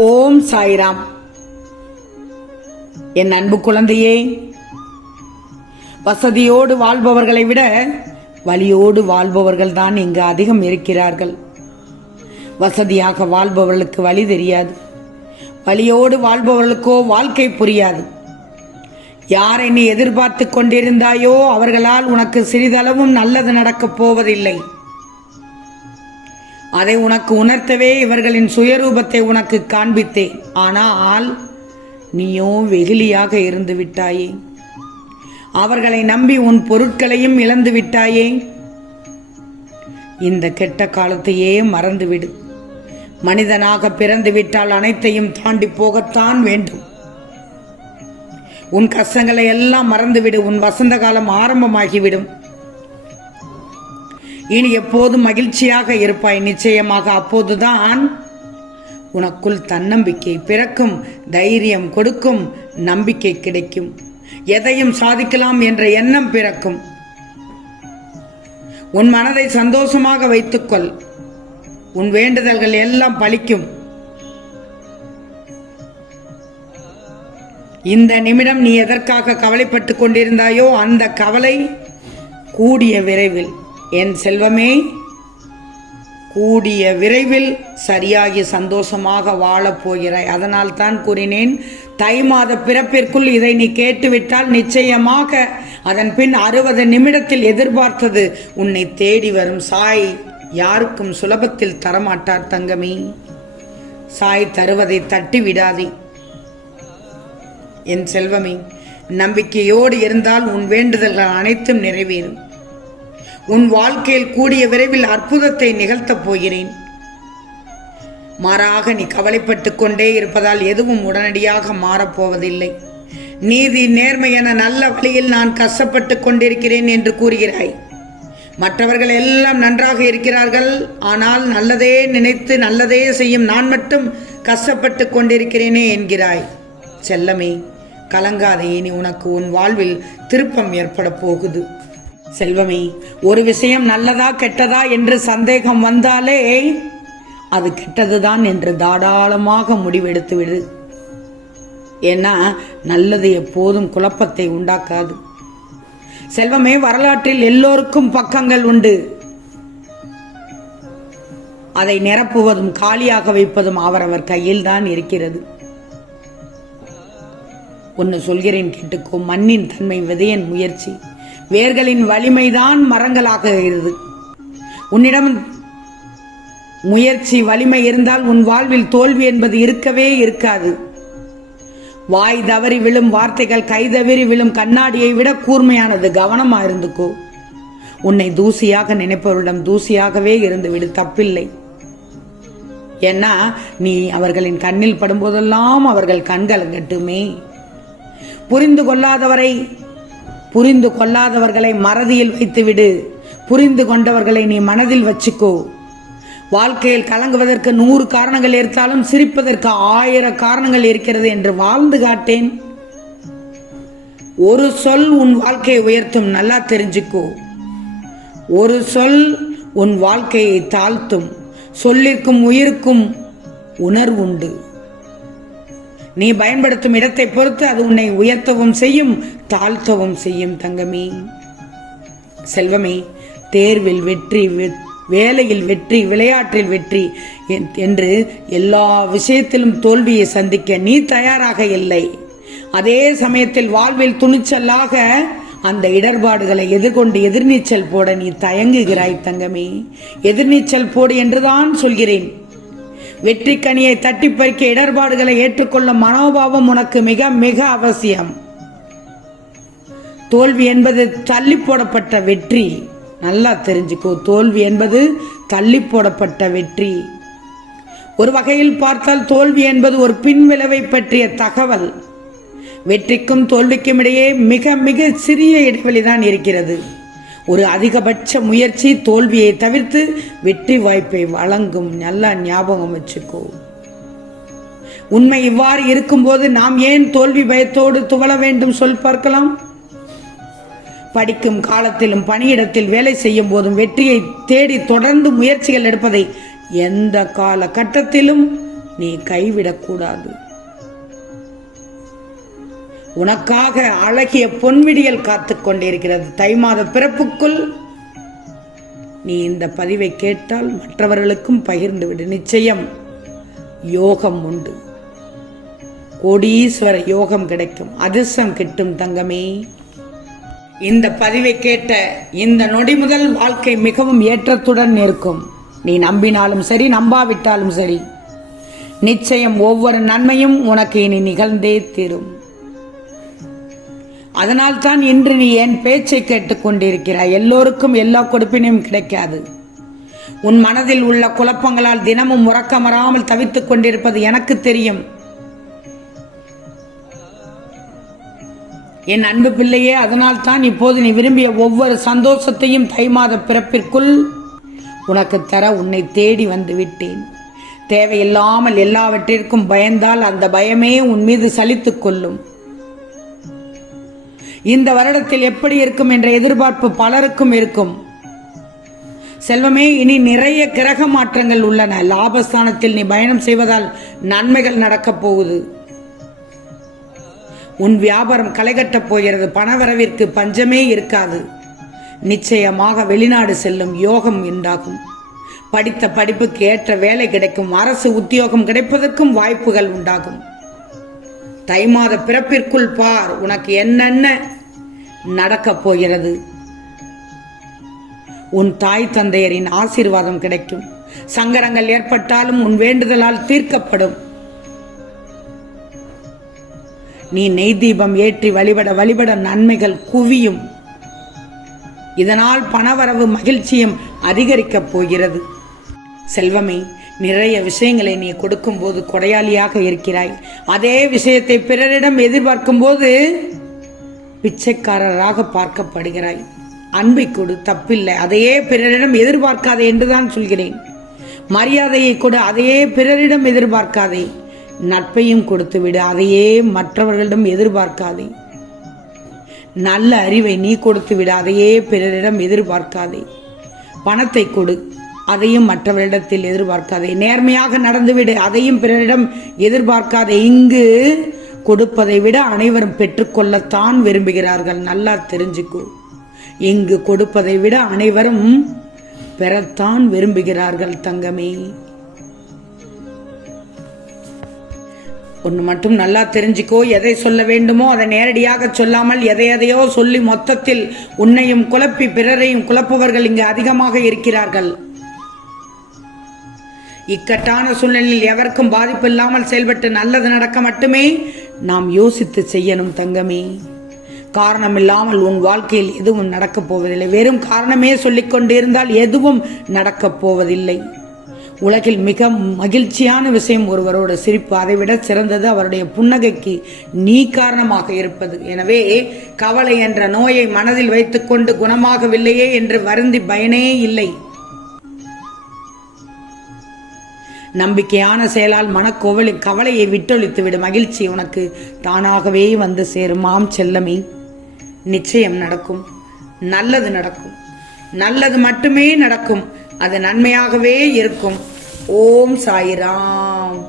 ஓம் சாய்ராம். என் அன்பு குழந்தையே, வசதியோடு வாழ்பவர்களை விட வலியோடு வாழ்பவர்கள் தான் இங்கு அதிகம் இருக்கிறார்கள். வசதியாக வாழ்பவர்களுக்கு வழி தெரியாது, வலியோடு வாழ்பவர்களுக்கோ வாழ்க்கை புரியாது. யாரை நீ எதிர்பார்த்து கொண்டிருந்தாயோ அவர்களால் உனக்கு சிறிதளவும் நல்லது நடக்கப் போவதில்லை. அதை உனக்கு உணர்த்தவே இவர்களின் சுயரூபத்தை உனக்கு காண்பித்தேன். ஆனால் நீயோ வெகுளியாக இருந்து விட்டாயே. அவர்களை நம்பி உன் பொருட்களையும் இழந்து விட்டாயே. இந்த கெட்ட காலத்தையே மறந்துவிடு. மனிதனாக பிறந்து விட்டால் அனைத்தையும் தாண்டி போகத்தான் வேண்டும். உன் கஷ்டங்களை எல்லாம் மறந்துவிடு. உன் வசந்த காலம் ஆரம்பமாகிவிடும். இனி எப்போதும் மகிழ்ச்சியாக இருப்பாய். நிச்சயமாக அப்போதுதான் உனக்குள் தன்னம்பிக்கை பிறக்கும், தைரியம் கொடுக்கும், நம்பிக்கை கிடைக்கும், எதையும் சாதிக்கலாம் என்ற எண்ணம் பிறக்கும். உன் மனதை சந்தோஷமாக வைத்துக்கொள். உன் வேண்டுதல்கள் எல்லாம் பலிக்கும். இந்த நிமிடம் நீ எதற்காக கவலைப்பட்டு கொண்டிருந்தாயோ அந்த கவலை கூடிய விரைவில், என் செல்வமே, கூடிய விரைவில் சரியாகி சந்தோஷமாக வாழப் போகிறாய். அதனால் தான் கூறினேன், தை மாத பிறப்பிற்குள் இதை நீ கேட்டுவிட்டால் நிச்சயமாக அதன் பின் 60 நிமிடத்தில் எதிர்பார்த்தது உன்னை தேடி வரும். சாய் யாருக்கும் சுலபத்தில் தரமாட்டார் தங்கமே. சாய் தருவதை தட்டி விடாதே என் செல்வமே. நம்பிக்கையோடு இருந்தால் உன் வேண்டுதல்கள் அனைத்தும் நிறைவேறும். உன் வாழ்க்கையில் கூடிய விரைவில் அற்புதத்தை நிகழ்த்தப் போகிறேன். மாறாக நீ கவலைப்பட்டு கொண்டே இருப்பதால் எதுவும் உடனடியாக மாறப்போவதில்லை. நீதி நேர்மை என நல்ல வழியில் நான் கஷ்டப்பட்டு கொண்டிருக்கிறேன் என்று கூறுகிறாய். மற்றவர்கள் எல்லாம் நன்றாக இருக்கிறார்கள், ஆனால் நல்லதே நினைத்து நல்லதே செய்யும் நான் மட்டும் கஷ்டப்பட்டு கொண்டிருக்கிறேனே என்கிறாய். செல்லமே, கலங்காதே. இனி உனக்கு உன் வாழ்வில் திருப்பம் ஏற்பட போகுது. செல்வமே, ஒரு விஷயம் நல்லதா கெட்டதா என்று சந்தேகம் வந்தாலே அது கெட்டதுதான் என்று தாராளமாக முடிவெடுத்து விடு. ஏன்னா நல்லது எப்போதும் குழப்பத்தை உண்டாக்காது. செல்வமே, வரலாற்றில் எல்லோருக்கும் பக்கங்கள் உண்டு. அதை நிரப்புவதும் காலியாக வைப்பதும் அவரவர் கையில் தான் இருக்கிறது. ஒன்று சொல்கிறேன் கேட்டுக்கோ. மண்ணின் தன்மை விதையின் முயற்சி, வேர்களின் வலிமைதான் மரங்களாகிறது. உன்னிடம் முயற்சி வலிமை இருந்தால் உன் வாழ்வில் தோல்வி என்பது இருக்கவே இருக்காது. வாய் தவறி விழும் வார்த்தைகள் கை தவறி விழும் கண்ணாடியை விட கூர்மையானது. கவனமா இருந்துக்கோ. உன்னை தூசியாக நினைப்பவரிடம் தூசியாகவே இருந்து விடு, தப்பில்லை. ஏன்னா நீ அவர்களின் கண்ணில் படும்போதெல்லாம் அவர்கள் கண்கள் கட்டுமே. புரிந்து கொள்ளாதவர்களை மறதியில் வைத்துவிடு. புரிந்து கொண்டவர்களை நீ மனதில் வச்சுக்கோ. வாழ்க்கையில் கலங்குவதற்கு 100 காரணங்கள் இருந்தாலும் சிரிப்பதற்கு 1000 காரணங்கள் இருக்கிறது என்று வாழ்ந்து காட்டேன். ஒரு சொல் உன் வாழ்க்கையை உயர்த்தும், நல்லா தெரிஞ்சுக்கோ. ஒரு சொல் உன் வாழ்க்கையை தாழ்த்தும். சொல்லிற்கும் உயிருக்கும் உணர்வுண்டு. நீ பயன்படுத்தும் இடத்தை பொறுத்து அது உன்னை உயர்த்தவும் செய்யும், தாழ்த்தவும் செய்யும் தங்கமே. செல்வமே, தேர்வில் வெற்றி, வேலையில் வெற்றி, விளையாட்டில் வெற்றி என்று எல்லா விஷயத்திலும் தோல்வியை சந்திக்க நீ தயாராக இல்லை. அதே சமயத்தில் வாழ்வில் துணிச்சலாக அந்த இடர்பாடுகளை எதிர்கொண்டு எதிர்நீச்சல் போட நீ தயங்குகிறாய் தங்கமே. எதிர்நீச்சல் போடு என்றுதான் சொல்கிறேன். வெற்றி கனியை தட்டி பறிக்க இடர்பாடுகளை ஏற்றுக்கொள்ளும் மனோபாவம் உனக்கு மிக மிக அவசியம். தோல்வி என்பது தள்ளி போடப்பட்ட வெற்றி. நல்லா தெரிஞ்சுக்கோ. தோல்வி என்பது தள்ளி போடப்பட்ட வெற்றி. ஒரு வகையில் பார்த்தால் தோல்வி என்பது ஒரு பின்விளைவை பற்றிய தகவல். வெற்றிக்கும் தோல்விக்கும் இடையே மிக மிக சிறிய இடைவெளிதான் இருக்கிறது. ஒரு அதிகபட்ச முயற்சி தோல்வியை தவிர்த்து வெற்றி வாய்ப்பை வழங்கும். நல்லா ஞாபகம் வச்சுக்கோ. உண்மை இவ்வாறு இருக்கும்போது நாம் ஏன் தோல்வி பயத்தோடு துவள வேண்டும் சொல் பார்க்கலாம். படிக்கும் காலத்திலும் பணியிடத்தில் வேலை செய்யும் போதும் வெற்றியை தேடி தொடர்ந்து முயற்சிகள் எடுப்பதை எந்த காலகட்டத்திலும் நீ கைவிடக்கூடாது. உனக்காக அழகிய பொன்விடியல் காத்து கொண்டிருக்கிறது. தை மாத பிறப்புக்குள் நீ இந்த பதிவை கேட்டால் மற்றவர்களுக்கும் பகிர்ந்து விடு. நிச்சயம் யோகம் உண்டு. கோடீஸ்வர யோகம் கிடைக்கும். அதிர்ஷ்டம் கிட்டும் தங்கமே. இந்த பதிவை கேட்ட இந்த நொடி முதல் வாழ்க்கை மிகவும் ஏற்றத்துடன் இருக்கும். நீ நம்பினாலும் சரி, நம்பாவிட்டாலும் சரி, நிச்சயம் ஒவ்வொரு நன்மையும் உனக்கு இனி நிகழ்ந்தே தீரும். அதனால்தான் இன்று நீ என் பேச்சை கேட்டுக்கொண்டிருக்கிறாய். எல்லோருக்கும் எல்லா கொடுப்பினையும் கிடைக்காது. உன் மனதில் உள்ள குழப்பங்களால் தினமும் உறக்கமறாமல் தவித்துக் கொண்டிருப்பது எனக்கு தெரியும். என் அன்பு பிள்ளையே, அதனால் தான் இப்போது நீ விரும்பிய ஒவ்வொரு சந்தோஷத்தையும் தை மாத பிறப்பிற்குள் உனக்கு தர உன்னை தேடி வந்து விட்டேன். தேவையில்லாமல் எல்லாவற்றிற்கும் பயந்தால் அந்த பயமே உன் மீது சலித்துக் கொள்ளும். இந்த வருடத்தில் எப்படி இருக்கும் என்ற எதிர்பார்ப்பு பலருக்கும் இருக்கும். செல்வமே, இனி நிறைய கிரக மாற்றங்கள் உள்ளன. லாபஸ்தானத்தில் நீ பயணம் செய்வதால் நன்மைகள் நடக்கப் போகுது. உன் வியாபாரம் களைகட்டப் போகிறது. பணவரவிற்கு பஞ்சமே இருக்காது. நிச்சயமாக வெளிநாடு செல்லும் யோகம் உண்டாகும். படித்த படிப்புக்கு ஏற்ற வேலை கிடைக்கும். அரசு உத்தியோகம் கிடைப்பதற்கும் வாய்ப்புகள் உண்டாகும். தை மாத பிறப்பிற்குள் பார் உனக்கு என்னென்ன நடக்கப் போகிறது. உன் தாய் தந்தையரின் ஆசீர்வாதம் கிடைக்கும். சங்கடங்கள் ஏற்பட்டாலும் உன் வேண்டுதலால் தீர்க்கப்படும். நீ நெய் தீபம் ஏற்றி வழிபட நன்மைகள் குவியும். இதனால் பணவரவு மகிழ்ச்சியும் அதிகரிக்கப் போகிறது. செல்வமே, நிறைய விஷயங்களை நீ கொடுக்கும் போது கொடையாளியாக இருக்கிறாய். அதே விஷயத்தை பிறரிடம் எதிர்பார்க்கும் போது பிச்சைக்காரராக பார்க்கப்படுகிறாய். அன்பை கொடு, தப்பில்லை. அதையே பிறரிடம் எதிர்பார்க்காதே என்றுதான் சொல்கிறேன். மரியாதையை கொடு, அதையே பிறரிடம் எதிர்பார்க்காதே. நட்பையும் கொடுத்து விடு, அதையே மற்றவர்களிடம் எதிர்பார்க்காதே. நல்ல அறிவை நீ கொடுத்து விடு, அதையே பிறரிடம் எதிர்பார்க்காதே. பணத்தை கொடு, அதையும் மற்றவரிடத்தில் எதிர்பார்க்காதே. நேர்மையாக நடந்துவிடு, அதையும் பிறரிடம் எதிர்பார்க்காதே. இங்கு கொடுப்பதை விட அனைவரும் பெற்றுக்கொள்ளத்தான் விரும்புகிறார்கள். நல்லா தெரிஞ்சுக்கோ. இங்கு கொடுப்பதை விட அனைவரும் பெறத்தான் விரும்புகிறார்கள் தங்கமே. ஒன்று மட்டும் நல்லா தெரிஞ்சுக்கோ. எதை சொல்ல வேண்டுமோ அதை நேரடியாக சொல்லாமல் எதையோ சொல்லி மொத்தத்தில் உன்னையும் குழப்பி பிறரையும் குழப்புவர்கள் இங்கு அதிகமாக இருக்கிறார்கள். இக்கட்டான சூழ்நிலையில் எவருக்கும் பாதிப்பு இல்லாமல் செயல்பட்டு நல்லது நடக்க மட்டுமே நாம் யோசித்து செய்யணும் தங்கமே. காரணம் இல்லாமல் உன் வாழ்க்கையில் எதுவும் நடக்கப் போவதில்லை. வெறும் காரணமே சொல்லிக் கொண்டிருந்தால் எதுவும் நடக்கப் போவதில்லை. உலகில் மிக மகிழ்ச்சியான விஷயம் ஒருவரோட சிரிப்பு. அதை விட சிறந்தது அவருடைய புன்னகைக்கு நீ காரணமாக இருப்பது. எனவே கவலை என்ற நோயை மனதில் வைத்துக்கொண்டு குணமாகவில்லையே என்று வருந்தி பயனே இல்லை. நம்பிக்கையான செயலால் கவலையை விட்டொழித்து விடு. மகிழ்ச்சி உனக்கு தானாகவே வந்து சேரும். ஆம் செல்லமே, நிச்சயம் நடக்கும். நல்லது நடக்கும். நல்லது மட்டுமே நடக்கும். அது நன்மையாகவே இருக்கும். ஓம் சாய்ராம்.